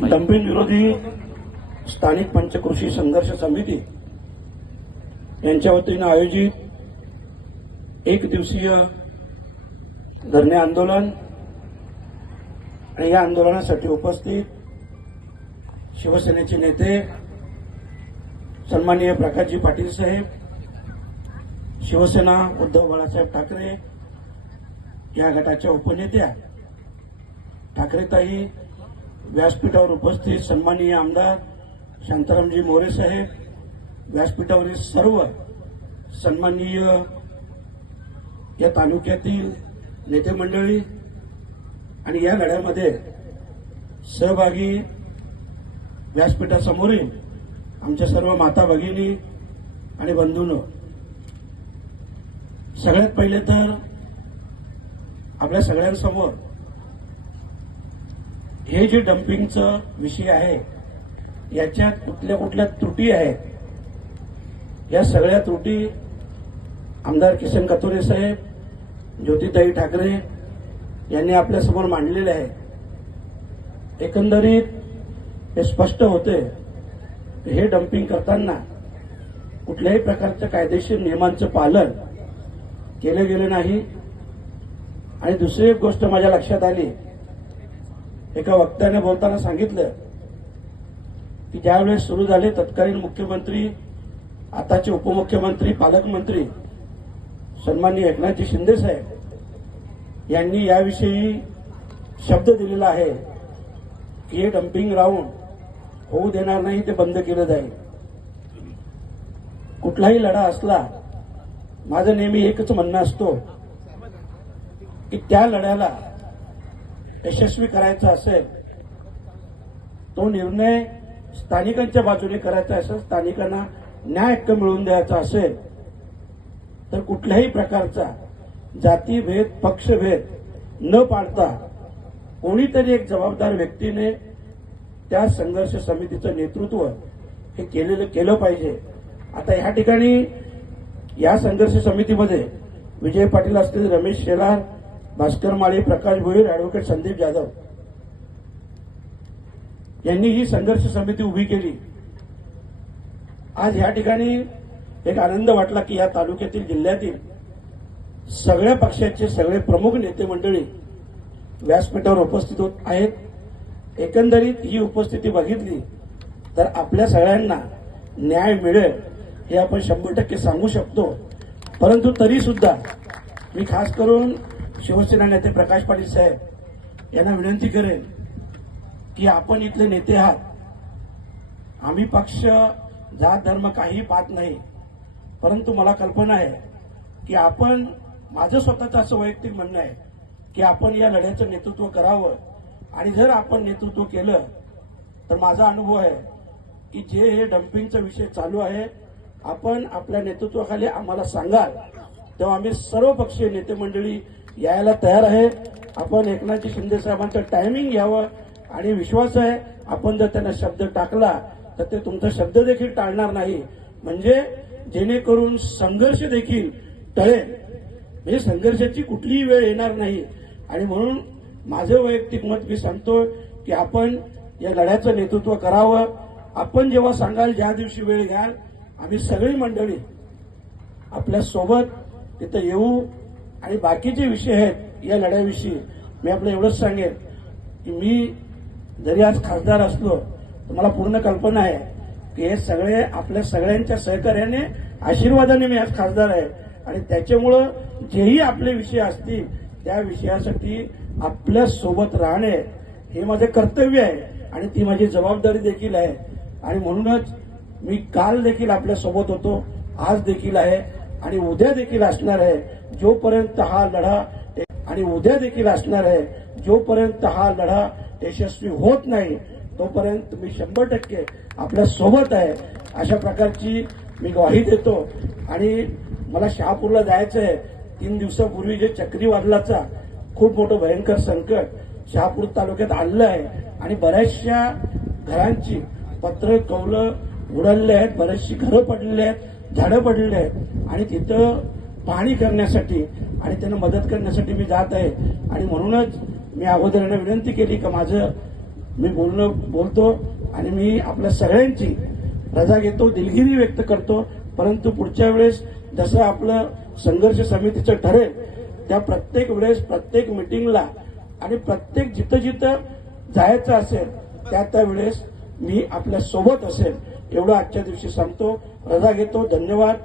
Dumping विरोधी स्थानिक पंचकृषी संघर्ष समिती यांच्या वतीनं आयोजित एक दिवसीय धरणे आंदोलन आणि या आंदोलनासाठी उपस्थित शिवसेनेचे नेते सन्माननीय प्रकाशजी पाटील साहेब शिवसेना उद्धव बाळासाहेब ठाकरे या गटाच्या उपनेत्या ठाकरेताई व्यासपीठावर उपस्थित सन्माननीय आमदार शांतारामजी मोरे साहेब व्यासपीठावरील सर्व सन्माननीय या तालुक्यातील नेते मंडळी आणि या लढ्यामध्ये सहभागी व्यासपीठासमोरील आमच्या सर्व माता भगिनी आणि बंधूंनो. सगळ्यात पहिले तर आपल्या सगळ्यांसमोर हे जे डम्पिंगचं विषय आहे याच्यात कुठल्या कुठल्या त्रुटी आहेत? या सगळ्या त्रुटी आमदार किसन कथोरे साहेब ज्योतिताई ठाकरे यांनी आपल्यासमोर मांडलेल्या आहेत एकंदरीत हे स्पष्ट होते हे डम्पिंग करताना कुठल्याही प्रकारच्या कायदेशीर नियमांचं पालन केलं गेलं नाही. आणि दुसरी एक गोष्ट माझ्या लक्षात आली एका वक्त्याने बोलताना सांगितलं की ज्यावेळेस सुरू झाले तत्कालीन मुख्यमंत्री आताचे उपमुख्यमंत्री पालकमंत्री सन्माननीय एकनाथजी शिंदे साहेब यांनी याविषयी शब्द दिलेला आहे की हे डम्पिंग राऊंड होऊ देणार नाही ते बंद केलं जाईल. कुठलाही लढा असला माझं नेहमी एकच म्हणणं असतो की त्या लढ्याला यशस्वी करायचा असेल तो निर्णय स्थानिकांच्या बाजूने करायचा असेल स्थानिकांना न्याय हक्क मिळवून द्यायचा असेल तर कुठल्याही प्रकारचा जातीभेद पक्षभेद न पाळता कोणीतरी एक जबाबदार व्यक्तीने त्या संघर्ष समितीचं नेतृत्व हे केलेलं केलं पाहिजे. आता ह्या ठिकाणी या संघर्ष समितीमध्ये विजय पाटील असतील रमेश शेलार भास्कर माळी प्रकाश भोईर अॅडव्होकेट संदीप जाधव यांनी ही संघर्ष समिती उभी केली. आज या ठिकाणी एक आनंद वाटला की या तालुक्यातील जिल्ह्यातील सगळ्या पक्षाचे सगळे प्रमुख नेते मंडळी व्यासपीठावर उपस्थित होत आहेत. एकंदरीत ही उपस्थिती बघितली तर आपल्या सगळ्यांना न्याय मिळेल हे आपण शंभर टक्के सांगू शकतो. परंतु तरी सुद्धा मी खास करून शिवसेना नेते प्रकाश पाटील साहेब यांना विनंती करेन की आपण इथले नेते आहात. आम्ही पक्ष जात धर्म काही पाहत नाही. परंतु मला कल्पना आहे की आपण माझं स्वतःचं असं वैयक्तिक म्हणणं आहे की आपण या लढ्याचं नेतृत्व करावं. आणि जर आपण नेतृत्व केलं तर माझा अनुभव आहे की जे हे डम्पिंगचा विषय चालू आहे आपण आपल्या नेतृत्वाखाली आम्हाला सांगाल. तेव्हा आम्ही सर्व पक्षीय नेते मंडळी यायला तयार आहे. आपण एकनाथजी शिंदे साहेबांचं टायमिंग घ्यावं आणि विश्वास आहे आपण जर त्यांना शब्द टाकला तर ते तुमचा शब्द देखील टाळणार नाही. म्हणजे जेणेकरून संघर्ष देखील टळेल. म्हणजे संघर्षाची कुठलीही वेळ येणार नाही. आणि म्हणून माझं वैयक्तिक मत मी सांगतो की आपण या लढ्याचं नेतृत्व करावं. आपण जेव्हा सांगाल ज्या दिवशी वेळ घ्याल आम्ही सगळी मंडळी आपल्यासोबत तिथं येऊ. आणि बाकीचे विषय आहेत या लढ्याविषयी मी आपलं एवढंच सांगेन की मी जरी आज खासदार असलो तर मला पूर्ण कल्पना आहे की हे सगळे आपल्या सगळ्यांच्या सहकार्याने आशीर्वादाने मी आज खासदार आहे. आणि त्याच्यामुळं जेही आपले विषय असतील त्या विषयासाठी आपल्यासोबत राहणे हे माझे कर्तव्य आहे आणि ती माझी जबाबदारी देखील आहे. आणि म्हणूनच मी काल देखील आपल्यासोबत होतो आज देखील आहे. आणि उद्या देखील असणार आहे. जोपर्यंत हा लढा आणि उद्या देखील असणार आहे. जोपर्यंत हा लढा यशस्वी होत नाही तोपर्यंत मी शंभर टक्के आपल्यासोबत आहे. अशा प्रकारची मी ग्वाही देतो. आणि मला शहापूरला जायचं आहे. तीन दिवसापूर्वी जे चक्रीवादळाचा खूप मोठं भयंकर संकट शहापूर तालुक्यात आणलं आहे. आणि बऱ्याचशा घरांची पत्र कौलं उडलले आहेत. बरेचशी घरं पडलेली आहेत. झाडं पडलेली आहेत. आणि तिथं पाहणी करण्यासाठी आणि त्यांना मदत करण्यासाठी मी जात आहे. आणि म्हणूनच मी अगोदर यांना विनंती केली का माझं मी बोलणं बोलतो आणि मी आपल्या सगळ्यांची रजा घेतो दिलगिरी व्यक्त करतो. परंतु पुढच्या वेळेस जसं आपलं संघर्ष समितीचं ठरेल त्या प्रत्येक वेळेस प्रत्येक मिटिंगला आणि प्रत्येक जिथं जिथं जायचं असेल त्या त्या वेळेस मी आपल्यासोबत असेल. एवढं आजच्या दिवशी सांगतो. रजा घेतो. धन्यवाद.